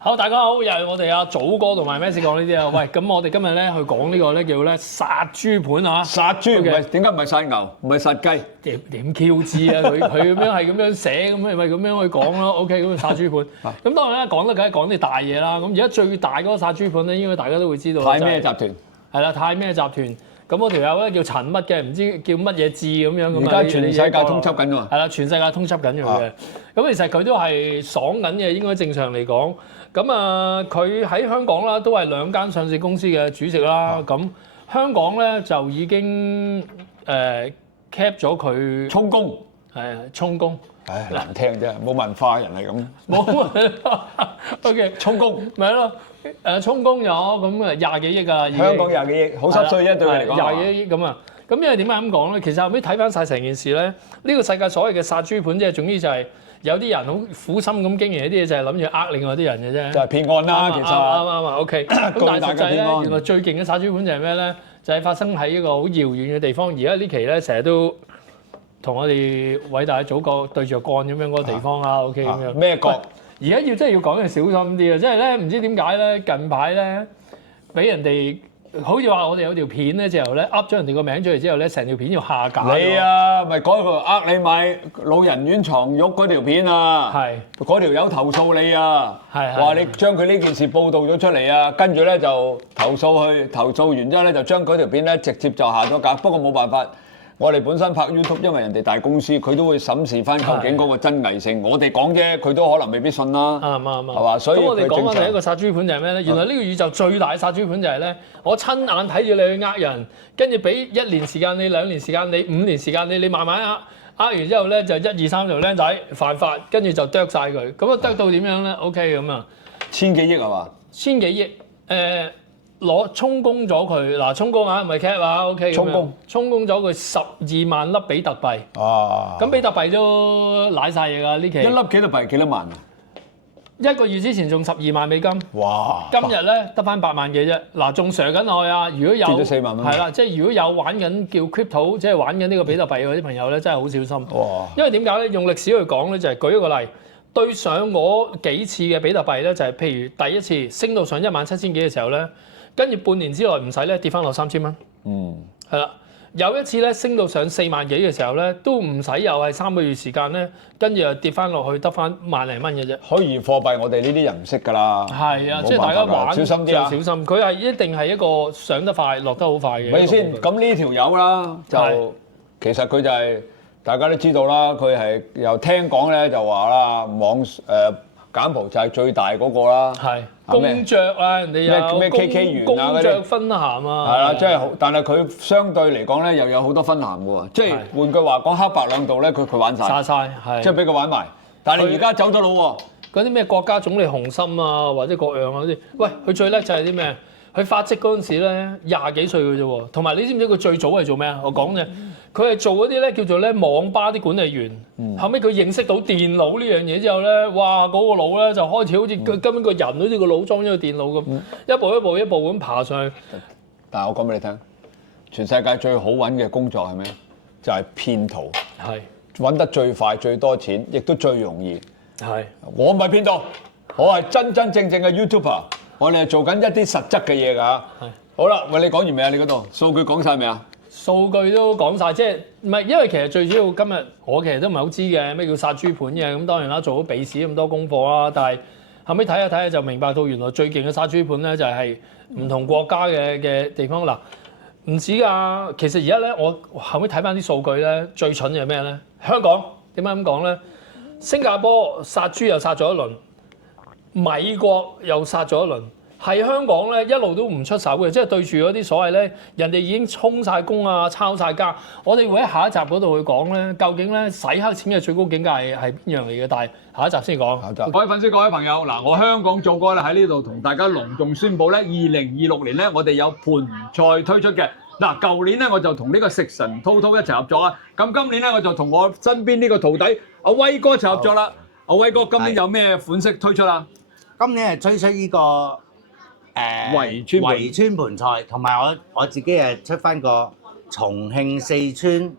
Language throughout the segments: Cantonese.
好，大家好，又係我哋阿祖哥同埋咩事講呢啲啊？喂，咁我哋今日咧去講呢個咧叫咧殺豬盤啊！殺豬唔 OK 係點解唔係殺牛，唔係殺雞？點 Q 知啊？佢咁樣係咁樣寫，咁咪咁樣去講咯。OK，咁殺豬盤。咁當然啦，講得梗係講啲大嘢啦。咁而家最大嗰個殺豬盤咧，應該大家都會知道。太咩集團？係啦，太咩集團。咁嗰條友咧叫陳乜嘅，唔知叫乜嘢字咁樣咁啊！而家全世界通緝緊喎。係啦，全世界通緝緊佢嘅。咁其實佢都係爽緊嘅，應該正常嚟講。咁啊，佢喺香港啦，都係2間上市公司嘅主席啦。咁香港咧就已經cap 咗佢充公，係充公。唉，難聽啫，冇文化人係咁。冇 OK， 充公咪係咯，充公咗咁啊20幾億啊，香港20幾億，好濕碎啫對佢嚟講。20幾億咁啊，咁因為點解咁講咧？其實後尾睇翻晒成件事咧，呢個世界所謂嘅殺豬盤，即係總之就係有啲人好苦心咁經營一啲嘢，就係諗住呃另外啲人嘅啫。就係騙案啦，其實。啱啊 OK。咁但係實際咧，告大家騙案原來最勁嘅殺豬盤就係咩咧？就係發生喺一個好遙遠嘅地方。而家呢期咧，成日都同我哋偉大嘅祖國對着幹咁樣嗰個地方啦。OK 咁樣。咩國？而家真係要講嘅小心啲啊！即係咧，唔知點解咧，近排咧俾人哋好似話我哋有條片咧，之後咧噏咗人哋個名出嚟之後咧，成條片要下架。你啊，咪嗰個你買老人院床褥嗰條片啊？係。嗰條友投訴你啊？係。話你將佢呢件事報導咗出嚟啊，跟住咧就投訴完之後咧就將嗰條片咧直接就下咗架。不過冇辦法。我哋本身拍 YouTube，因為人哋大公司，佢都會審視翻究竟嗰個真偽性。我哋講啫，佢都可能未必信啦。啱，係嘛？所以咁我哋講佢翻第一個殺豬盤就係咩咧？原來呢個宇宙最大嘅殺豬盤就係咧，我親眼睇住你去呃人，跟住俾1年時間你、2年時間你、5年時間你，你慢慢呃完之後咧就1、2、3條僆仔犯法，跟住就剁晒佢。咁啊剁到點樣咧？OK 咁啊，千幾億係嘛？千幾億攞充公咗佢嗱，充公啊唔係 cap 啊 OK 咁樣，充公咗佢12萬粒比特幣。啊！咁比特幣都瀨晒嘢㗎呢期。一粒幾多幣？幾多萬啊？1個月之前仲12萬美金。哇！今日咧得翻8萬幾啫。嗱，仲上緊落去啊！如果有跌咗4萬蚊。係啦，即係如果有玩緊叫 crypto，即係玩緊呢個比特幣嗰啲朋友咧，真係好小心。哇！因為點解咧？用歷史去講咧，就係舉一個例，對上我幾次嘅比特幣咧，就係譬如第一次升到上17000幾嘅時候咧。跟住半年之內唔使咧跌翻落3000蚊，係啦。有一次咧升到上4萬幾嘅時候咧，都唔使又係3個月時間咧，跟住又跌翻落去得翻萬零蚊嘅啫。虛擬貨幣我哋呢啲人唔識㗎啦。係啊，即係大家玩小心啲啊！小心，佢係一定係一個上得快、落得好快嘅。咪先，咁呢條友啦，就其實佢就係大家都知道啦，佢係又聽講咧就話啦，柬埔寨最大嗰個啦。係。公爵啊，人哋有咩 KK 園啊嗰啲，公爵分鹹啊，係啦，即係好，但係佢相對嚟講咧，又有好多分鹹嘅喎，即係換句話講，黑白兩道咧，佢玩晒，係，即係俾佢玩埋。但係你而家走咗佬喎，嗰啲咩國家總理洪森啊，或者各樣嗰啲，喂，佢最叻就係啲咩？佢發跡嗰陣時咧，20幾歲嘅啫喎，同埋你知唔知佢最早係做咩啊？我講嘅，佢係做嗰啲咧叫做咧網吧啲管理員。後尾佢認識到電腦呢樣嘢之後咧，哇！嗰個腦咧就開始好似佢根本個人好似個腦裝咗個電腦咁，一步咁爬上去。但係我講俾你聽，全世界最好揾嘅工作係咩？就係騙徒。係揾得最快、最多錢，亦都最容易。係。我唔係騙徒，我係真真正正嘅 YouTuber。我哋係做緊一啲實質嘅嘢㗎。係。好啦，喂，你講完未啊？你嗰度數據講晒未啊？數據都講晒，即係唔係？因為其實最主要今日我其實都唔係好知嘅咩叫殺豬盤嘅。咁當然啦，做咗鼻屎咁多功課啦，但係後尾睇下就明白到原來最勁嘅殺豬盤咧就係唔同國家嘅地方嗱，唔止㗎。其實而家咧，我後尾睇翻啲數據咧，最蠢嘅係咩咧？香港點解咁講咧？新加坡殺豬又殺咗一輪。美國又殺咗一輪，係香港咧一路都唔出手嘅，即係對住嗰啲所謂咧，人哋已經充晒工啊、抄晒家。我哋會喺下一集嗰度去講咧，究竟咧洗黑錢嘅最高境界係邊樣嚟嘅？但係下一集先講。各位粉絲、各位朋友，嗱，我香港做過咧喺呢度同大家隆重宣佈咧，2026年咧我哋有盤菜推出嘅。嗱，舊年咧我就同呢個食神滔滔一齊合作啊，咁今年咧我就同我身邊呢個徒弟阿威哥一齊合作啦。阿威哥，今年有咩款式推出啊？今年係推出呢個圍村盤菜，同埋我自己係出翻個重慶四川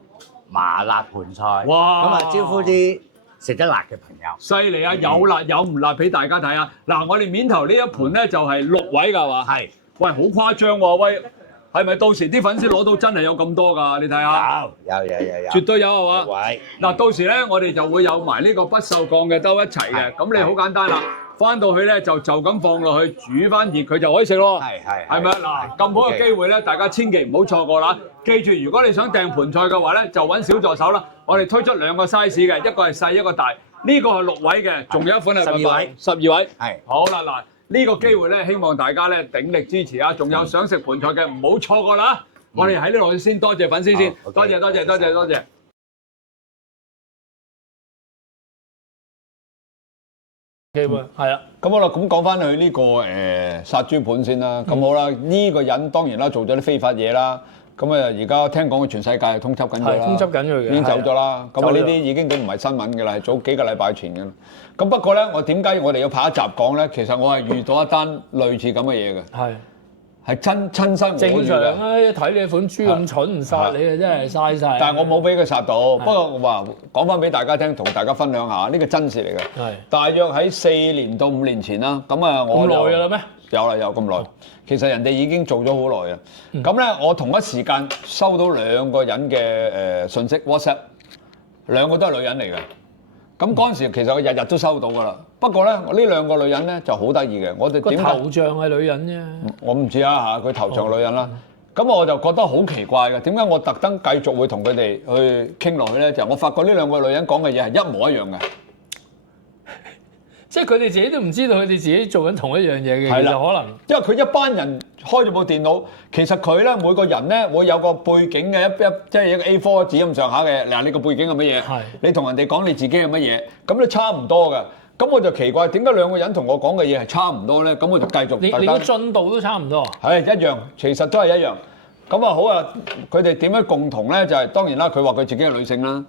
麻辣盤菜。哇！咁啊招呼啲食得辣嘅朋友。犀利啊！有辣有唔辣俾大家睇啊！嗱，我哋面頭呢一盤咧就係6位㗎係嘛？係，喂，好誇張喎！喂，係咪到時啲粉絲攞到真係有咁多㗎？你睇下，有，絕對有係嘛？位嗱，到時咧我哋就會有埋呢個不鏽鋼嘅兜一齊嘅，咁你好簡單啦，翻到去咧就咁放落去煮翻熱佢就可以食咯。係咪啊？嗱，咁好嘅機會咧，大家千祈唔好錯過啦！記住，如果你想訂盤菜嘅話咧，就揾小助手啦。我哋推出2個 size 嘅，一個係細，一個大。呢個係6位嘅，仲有一款係12位12位。係好啦，嗱，呢個機會咧，希望大家咧鼎力支持啊！仲有想食盤菜嘅，唔好錯過啦！我哋喺呢度先多謝粉絲先，多謝。機會係啊，咁好啦，咁講翻去呢個殺豬盤先啦。咁好啦，呢個人當然啦做咗啲非法嘢啦。咁啊，而家聽講佢全世界係通緝緊佢啦，通緝緊佢嘅，已經走咗啦。咁啊，呢啲已經都唔係新聞㗎啦，係早幾個禮拜前㗎啦。咁不過咧，點解我哋要拍一集講咧？其實我係遇到一單類似咁嘅嘢嘅，係親身正常啊！一睇你款豬咁蠢唔殺你啊，真係嘥晒。但係我冇俾佢殺到，不過我話講翻俾大家聽，同大家分享下，呢個真事嚟嘅。係大約喺4年到5年前啦，咁啊我咁耐㗎啦咩？有咁耐。其實人哋已經做咗好耐啊。咁咧，我同一時間收到2個人嘅信息 WhatsApp， 2個都係女人嚟嘅。咁嗰陣時其實我日日都收到㗎啦。不過咧，呢2個女人咧就好得意嘅。我哋個頭像係女人啫。我唔知啊嚇，佢頭像女人啦。咁我就覺得好奇怪嘅，點解我特登繼續會同佢哋去傾落去咧？就我發覺呢2個女人講嘅嘢係一模一樣嘅。即係佢哋自己都唔知道佢哋自己做緊同一樣嘢嘅，係啦，其實可能因為佢一班人開咗部電腦，其實佢咧每個人咧會有個背景嘅即係一個 A4 紙咁上下嘅。嗱，你個背景係乜嘢？係你同人哋講你自己係乜嘢，咁都差唔多嘅。咁我就奇怪點解2個人同我講嘅嘢係差唔多咧？咁我就繼續你個進度都差唔多。係一樣，其實都係一樣。咁啊好啊，佢哋點樣共同咧？就係當然啦，佢話佢自己係女性啦，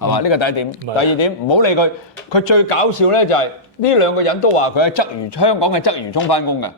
係嘛？呢個第一點。第二點唔好理佢，佢最搞笑咧就係呢2個人都話佢喺香港嘅鰂魚涌翻工嘅。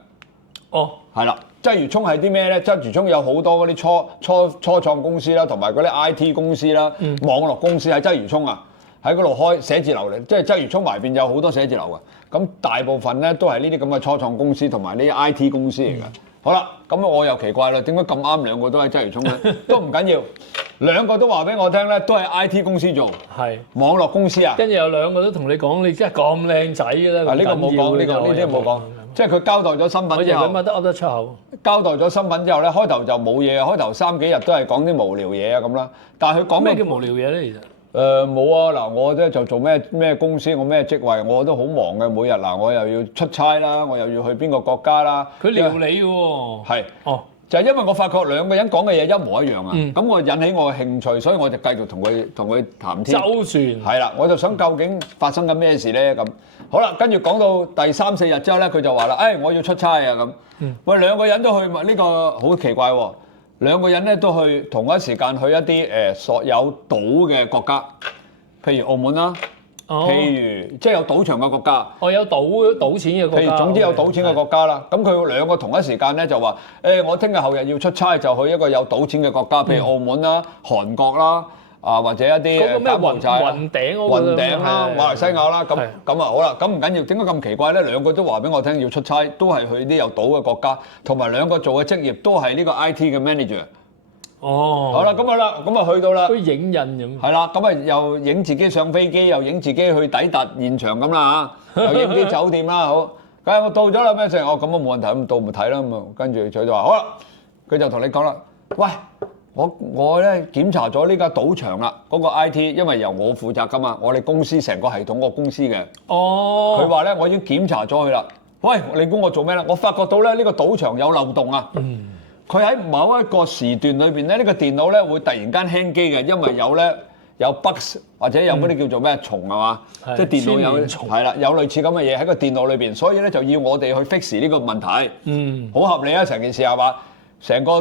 哦，係啦，鰂魚涌係啲咩咧？鰂魚涌有好多嗰啲初創公司啦，同埋嗰啲 IT 公司啦、網絡公司喺鰂魚涌啊，喺嗰度開寫字樓嚟，即係鰂魚涌埋邊有好多寫字樓嘅。咁大部分咧都係呢啲咁嘅初創公司同埋呢啲 IT 公司嚟嘅。好啦，咁我又奇怪啦，點解咁啱2個都喺鰂魚涌咧？都唔緊要，2個都話俾我聽咧，都係 IT 公司做，係網絡公司啊。跟住有2個都同你講，你真係咁靚仔嘅咧。呢個冇講，呢啲冇講。即係佢交代咗身份之後，佢乜都噏得出口。交代咗身份之後咧，開頭就冇嘢，開頭3幾日都係講啲無聊嘢啊咁啦。但係佢講咩叫無聊嘢咧？其實冇啊，嗱，我咧就做咩公司，我咩職位，我都好忙嘅，每日嗱，我又要出差啦，我又要去邊個國家啦。佢撩你嘅喎。係。哦。就係因為我發覺2個人講嘅嘢一模一樣啊，咁我引起我嘅興趣，所以我就繼續同佢談天。周旋。係啦，我就想究竟發生緊咩事咧咁。好啦，跟住講到第3、4日之後咧，佢就話啦，我要出差啊咁。喂，2個人都去，呢個好奇怪喎。2個人咧都去同一時間去一啲所有島嘅國家，譬如澳門啦。譬如即係有賭場嘅國家，有賭錢嘅國家。譬如總之有賭錢嘅國家啦，咁佢2個同一時間咧就話：我聽日後日要出差，就去一個有賭錢嘅國家，譬如澳門啦、韓國啦，或者一啲咩雲頂啦、馬來西亞啦，咁啊好啦，咁唔緊要，點解咁奇怪咧？2個都話俾我聽要出差，都係去啲有賭嘅國家，同埋2個做嘅職業都係呢個 IT 嘅 manager。哦，好啦，咁啊去到啦，都影印咁。係啦，咁啊又影自己上飛機，又影自己去抵達現場咁啦嚇，又影啲酒店啦，好，梗係我到咗啦咩成？咁啊冇問題，咁到咪睇啦，咁啊跟住佢就話好啦，佢就同你講啦，喂，我咧檢查咗呢間賭場啦，嗰個 IT， 因為由我負責噶嘛，我哋公司成個系統個公司嘅。哦。佢話咧，我已經檢查咗佢啦。喂，你估我做咩咧？我發覺到咧呢個賭場有漏洞啊。佢喺某一個時段裏邊咧，呢個電腦咧會突然間輕機嘅，因為有 bugs 或者有嗰啲叫做咩蟲係嘛，即係電腦有係啦，有類似咁嘅嘢喺個電腦裏邊，所以咧就要我哋去 fix 呢個問題。好合理啊，成件事係嘛？成個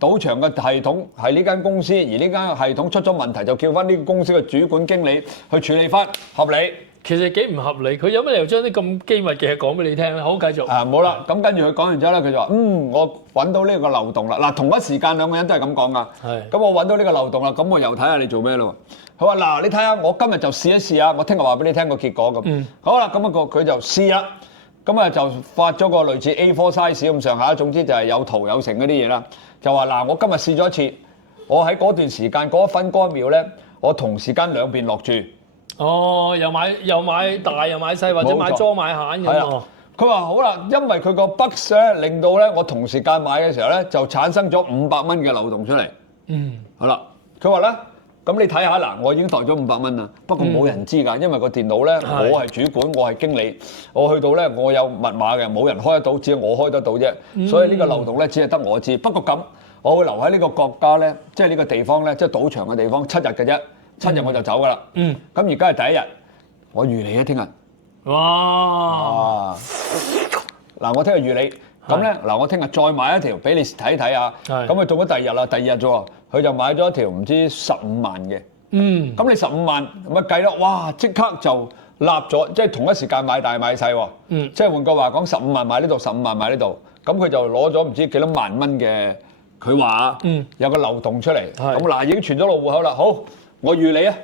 賭場嘅系統係呢間公司，而呢間系統出咗問題，就叫翻呢個公司嘅主管經理去處理翻，合理。其實幾唔合理，佢有乜理由將啲咁機密嘅嘢講俾你聽咧？好，繼續。冇啦，咁跟住佢講完之後咧，佢就話：我揾到呢個漏洞啦。嗱，同一時間兩個人都係咁講噶。係。咁我揾到呢個漏洞啦，咁我又睇下你做咩咯。佢話：嗱，你睇下，我今日就試一試啊，我聽日話俾你聽個結果咁。好啦，咁佢就試啦。咁啊就發咗個類似 A4 size 咁上下，總之就係有圖有成嗰啲嘢啦。就話嗱，我今日試咗一次，我喺嗰段時間嗰一分嗰一秒咧，我同時間兩邊落注。哦，又買大又買細，或者買莊買閒咁喎。佢話好啦，因為佢個 bugs 咧，令到咧我同時間買嘅時候咧，就產生咗500蚊嘅漏洞出嚟。好啦，佢話咧，咁你睇下嗱，我已經袋咗500蚊啦，不過冇人知㗎，因為個電腦咧，我係主管，我係經理，我去到咧，我有密碼嘅，冇人開得到，只係我開得到啫。所以呢個漏洞咧，只係得我知。不過咁，我會留喺呢個國家咧，即係呢個地方咧，即係賭場嘅地方7日嘅啫。7日我就走㗎啦。咁而家係第一日，我預你啊，聽日。哇！嗱，我聽日預你。咁咧，嗱，我聽日再買一條俾你睇睇啊。咁佢做咗第二日啦，第二日啫喎，佢就買咗一條唔知15萬嘅。咁你15萬咁啊計咯，哇！即刻就立咗，即係同一時間買大買細喎。即係換句話講，15萬買呢度，15萬買呢度。咁佢就攞咗唔知幾多萬蚊嘅，佢話有個漏洞出嚟。咁嗱，已經傳咗落戶口啦。好。我預你啊！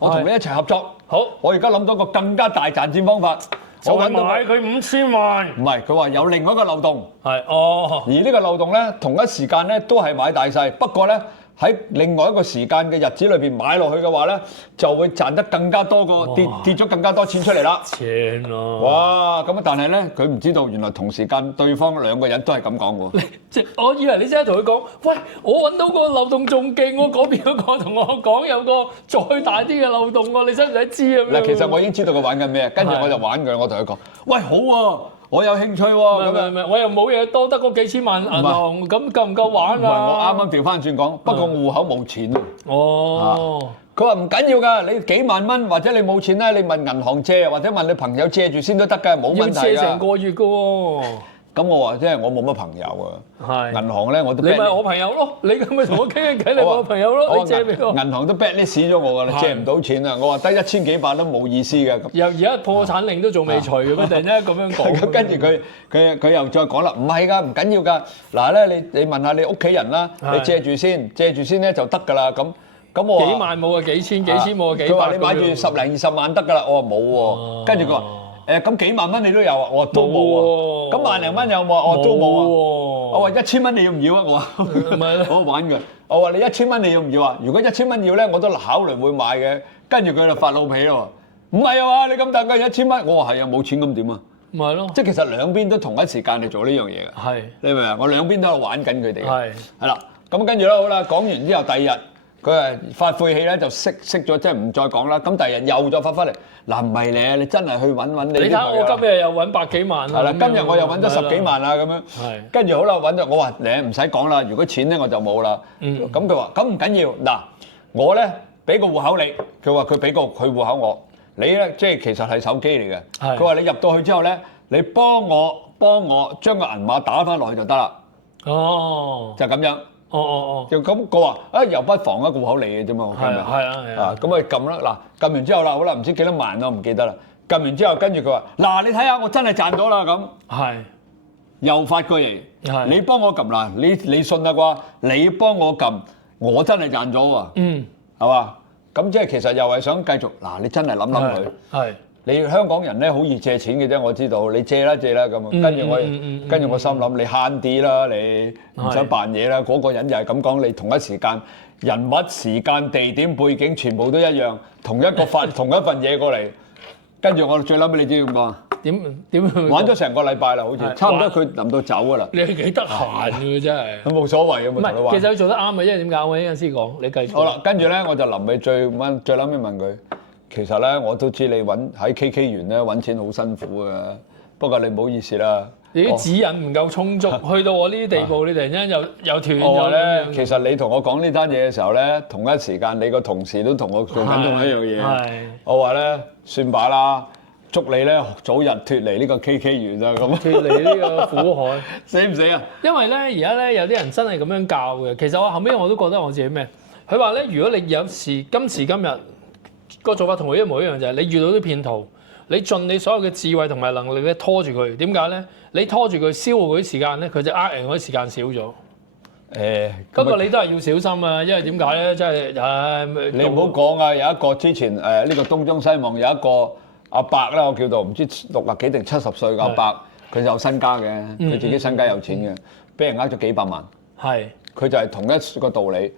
我同你一齊合作。好，我而家諗到個更加大賺錢方法。我揾到買佢5000萬。唔係，佢話有另外一個漏洞。係哦。而呢個漏洞咧，同一時間咧都係買大細，不過咧喺另外一個時間嘅日子裏邊買落去嘅話咧，就會賺得更加多個跌咗更加多錢出嚟啦。錢啊！哇！咁啊，但係咧佢唔知道原來同時間對方兩個人都係咁講喎。即我以為你真係同佢講，喂，我揾到個漏洞仲勁，我嗰邊嗰個同我講有個再大啲嘅漏洞喎，你使唔使知啊？嗱，其實我已經知道佢玩緊咩，跟住我就玩佢，我同佢講，喂，好喎，我有興趣喎。唔係，我又冇嘢多得嗰幾千萬銀行，咁夠唔夠玩啊？唔係，我啱啱調翻轉講，不過戶口冇錢。哦。佢話唔緊要㗎，你幾萬蚊或者你冇錢咧，你問銀行借或者問你朋友借住先都得㗎，冇問題㗎。要借成個月㗎喎。咁我話即係我冇乜朋友啊。係。銀行咧我都。你咪我朋友咯，你咁咪同我傾傾偈，你我朋友咯，你借俾我。銀行都 blacklist 咗我㗎，你借唔到錢啊！我話得1000幾萬都冇意思㗎。又而家破產令都仲未除嘅咩？突然間咁樣講。跟住佢又再講啦，唔係㗎，唔緊要㗎。嗱咧，你問下你屋企人啦，你借住先咧就得㗎啦咁。咁我幾萬冇啊，幾千冇啊，幾百。佢話你買住10零20萬得㗎啦，我話冇喎。跟住佢話咁幾萬蚊你都有啊，我話都冇喎。咁萬零蚊有冇啊？我話都冇啊。我話1000蚊你要唔要啊？我話唔係我玩嘅。我話你1000蚊你要唔要啊？如果1000蚊要咧，我都考慮會買嘅。跟住佢就發老脾咯。唔係啊嘛，你咁大個1000蚊，我話係啊，冇錢咁點啊？咪係咯。即係其實兩邊都同一時間嚟做呢樣嘢嘅。係。你明唔明啊？我兩邊都喺度玩緊佢哋。係。係啦。咁跟住咧好啦，講完之後第二日。佢係發晦氣咧，就熄咗，即係唔再講啦。咁第二日又再發翻嚟，嗱唔係咧，你真係去揾你。你睇我今日又揾百幾萬啦。係啦，今日我又揾咗10幾萬啦咁樣。係。跟住好啦，揾咗我話你唔使講啦，如果錢咧我就冇啦。咁佢話咁唔緊要，嗱我咧俾個戶口你，佢話佢俾個佢戶口我，你咧即係其實係手機嚟嘅。係。佢話你入到去之後咧，你幫我將個銀碼打翻落去就得啦。哦。就咁樣。就咁佢話又不妨一個戶口嚟嘅啫嘛，我今日係啊，咁咪撳啦，嗱撳完之後啦，好啦，唔知幾多萬咯，唔記得啦，撳完之後跟住佢話嗱，你睇下我真係賺到啦咁，係又發句嚟，你幫我撳嗱，你信啦啩，你幫我撳，我真係賺咗喎，係嘛？咁即係其實又係想繼續嗱，你真係諗佢，係。你香港人咧好易借錢嘅啫，我知道你借啦咁，跟住我心諗你慳啲啦，你唔想扮嘢啦。嗰個人又係咁講，你同一時間人物、時間、地點、背景全部都一樣，同一份嘢過嚟，跟住我最嬲尾你知點講？點玩咗成個禮拜啦，好似差唔多佢臨到走㗎啦。你係幾得閒㗎真係？佢冇所謂嘅，冇同佢玩。其實佢做得啱嘅，因為點解？我一陣先講，你繼續。好啦，跟住咧我就臨尾最嬲尾問佢。其實咧，我都知你喺 KK 園咧揾錢好辛苦嘅，不過你唔好意思啦。你啲指引唔夠充足，去到我呢啲地步，你突然間又斷咗咧。其實你同我講呢單嘢嘅時候咧，同一時間你個同事都同我做緊同一樣嘢。我話咧，算罷啦，祝你咧早日脫離呢個 KK 園啊咁。脫離呢個苦海，死唔死啊？因為咧，而家咧有啲人真係咁樣教嘅。其實我後尾我都覺得我自己咩？佢話咧，如果你有今時今日。個做法同佢一模一樣就係你遇到啲騙徒，你盡你所有嘅智慧同埋能力咧拖住佢。點解咧？你拖住佢消耗嗰啲時間咧，佢就呃人嗰啲時間少咗。不過你都係要小心啊，因為點解咧？真係你唔好講啊！有一個之前呢個東張西望有一個阿伯啦，我叫做唔知60幾定70歲嘅阿伯，佢有身家嘅，佢自己身家有錢嘅，俾人呃咗幾百萬。係，佢就係同一個道理，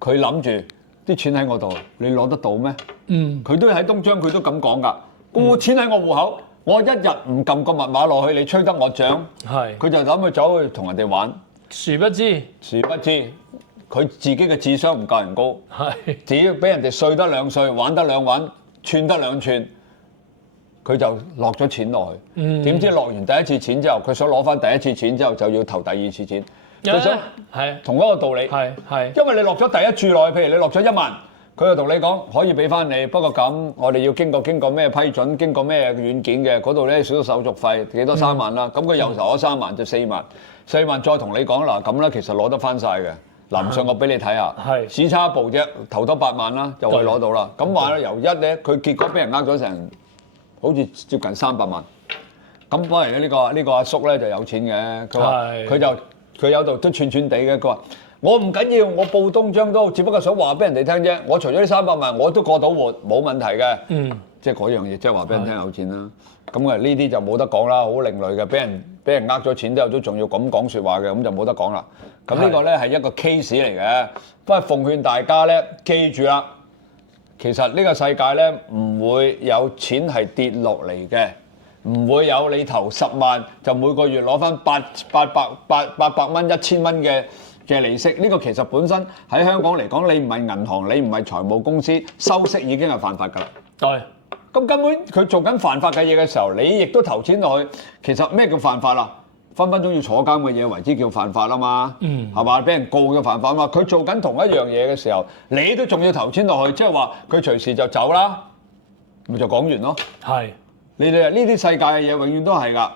佢諗住啲錢喺我度，你攞得到咩？佢都喺東張，佢都咁講㗎。個錢喺我戶口，我一日唔撳個密碼落去，你吹得我獎。係，佢就諗去走去同人哋玩。殊不知佢自己嘅智商唔夠人高，係，只要俾人哋碎得兩碎，玩得兩玩，串得兩串，佢就落咗錢落去。點知落完第一次錢之後，佢想攞翻第一次錢之後，就要投第二次錢。佢想係同一個道理，係，因為你落咗第一注落去，譬如你落咗1萬，佢就同你講可以俾翻你，不過咁我哋要經過咩批准，經過咩軟件嘅，嗰度咧少咗手續費，幾多3萬啦，咁佢又投咗3萬就4萬，4萬再同你講嗱咁啦，其實攞得翻晒嘅，嗱唔信我俾你睇下，只差一步啫，投多8萬啦，就可以攞到啦。咁話咧由1咧，佢結果俾人呃咗成好似接近300萬，咁當然咧呢個阿叔咧就有錢嘅，佢話佢有度都串串地嘅，佢話我唔緊要，我報東張都，只不過想話俾人哋聽啫。我除咗呢300萬，我都過到活，冇問題嘅。即係嗰樣嘢，即係話俾人聽有錢啦。咁啊呢啲就冇得講啦，好另類嘅，俾人呃咗錢之後都仲要咁講説話嘅，咁就冇得講啦。咁呢個咧係一個 case 嚟嘅，不過奉勸大家咧記住啦，其實呢個世界咧唔會有錢係跌落嚟嘅。唔會有你投10萬就每個月攞翻800蚊、1000蚊嘅利息，呢個其實本身喺香港嚟講，你唔係銀行，你唔係財務公司，收息已經係犯法㗎啦。對，咁根本佢做緊犯法嘅嘢嘅時候，你亦都投錢落去，其實咩叫犯法啊？分分鐘要坐監嘅嘢為之叫犯法啊嘛，係嘛？俾人告嘅犯法啊嘛。佢做緊同一樣嘢嘅時候，你都仲要投錢落去，即係話佢隨時就走啦，咪就講完咯。係。你哋呢啲世界嘅嘢永遠都係㗎，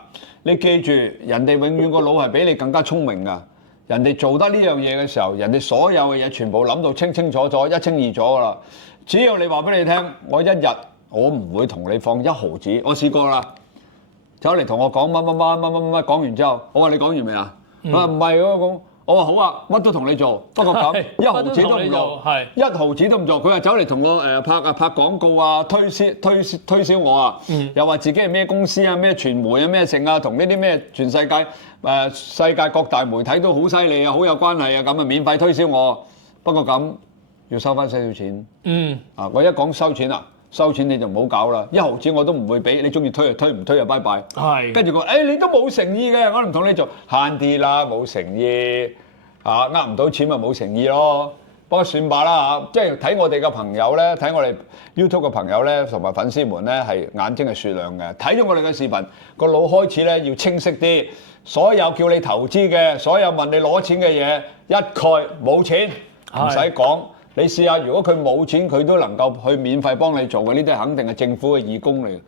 你記住，人哋永遠個腦係比你更加聰明㗎。人哋做得呢樣嘢嘅時候，人哋所有嘅嘢全部諗到清清楚楚、一清二楚㗎啦。只要你話俾你聽，我一日我唔會同你放1毫子，我試過啦。走嚟同我講乜，講完之後，我話你講完未啊？佢話唔係喎，我話好啊，乜都同你做，不過咁1毫子都唔做，1毫子都唔做。佢話走嚟同我拍廣告啊，推銷我啊，又話自己係咩公司啊，咩傳媒啊，咩剩啊，同呢啲咩全世界世界各大媒體都好犀利啊，好有關係啊，咁啊免費推銷我。不過咁要收翻少少錢。我一講收錢啊，收錢你就唔好搞啦，1毫子我都唔會俾，你中意推就推，唔推就拜拜。跟住佢你都冇誠意嘅，我唔同你做，慳啲啦，冇誠意呃唔到錢咪冇誠意咯。不過算罷啦嚇，即係睇我哋嘅朋友咧，睇我哋 YouTube 嘅朋友咧，同埋粉絲們咧係眼睛係雪亮嘅，睇咗我哋嘅視頻，個腦開始咧要清晰啲，所有叫你投資嘅，所有問你攞錢嘅嘢，一概冇錢，唔使講。你試下，如果佢冇錢，佢都能夠去免費幫你做嘅，呢啲肯定係政府嘅義工嚟，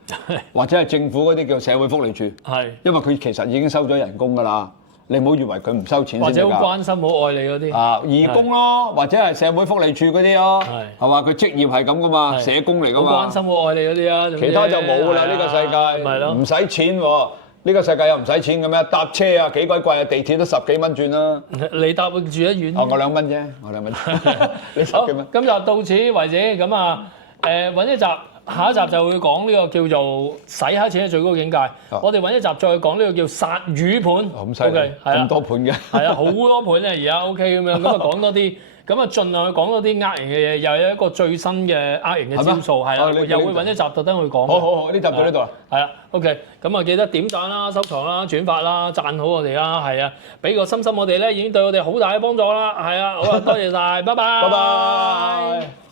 或者係政府嗰啲叫社會福利處。因為佢其實已經收咗人工㗎啦。你唔好以為佢唔收錢先㗎。或者好關心、好愛你嗰啲。義工咯，或者係社會福利處嗰啲咯，係嘛？佢職業係咁㗎嘛，社工嚟㗎嘛。好關心、好愛你嗰啲啊。其他就冇㗎啦，呢個世界唔使錢喎。呢個世界又唔使錢嘅咩？搭車啊幾鬼貴啊！地鐵都10幾蚊轉啦。你搭住得遠。我2蚊啫，我2蚊。你10幾蚊。今集到此為止，咁啊揾一集，下一集就會講呢個叫做洗黑錢嘅最高境界。我哋揾一集再講呢個叫殺魚盤。咁犀利，咁多盤嘅。係啊，好多盤咧，而家 OK 咁樣，咁啊講多啲。咁啊，盡量去講多啲呃人嘅嘢，又有一個最新嘅呃人嘅招數，係啦，又會揾一集特登去講。好，呢集到呢度啦。係啦 ，OK，咁啊記得點讚啦、收藏啦、轉發啦、讚好我哋啦，係啊，俾個心心我哋咧，已經對我哋好大嘅幫助啦，係啊，好啊，多謝晒，拜拜。拜拜。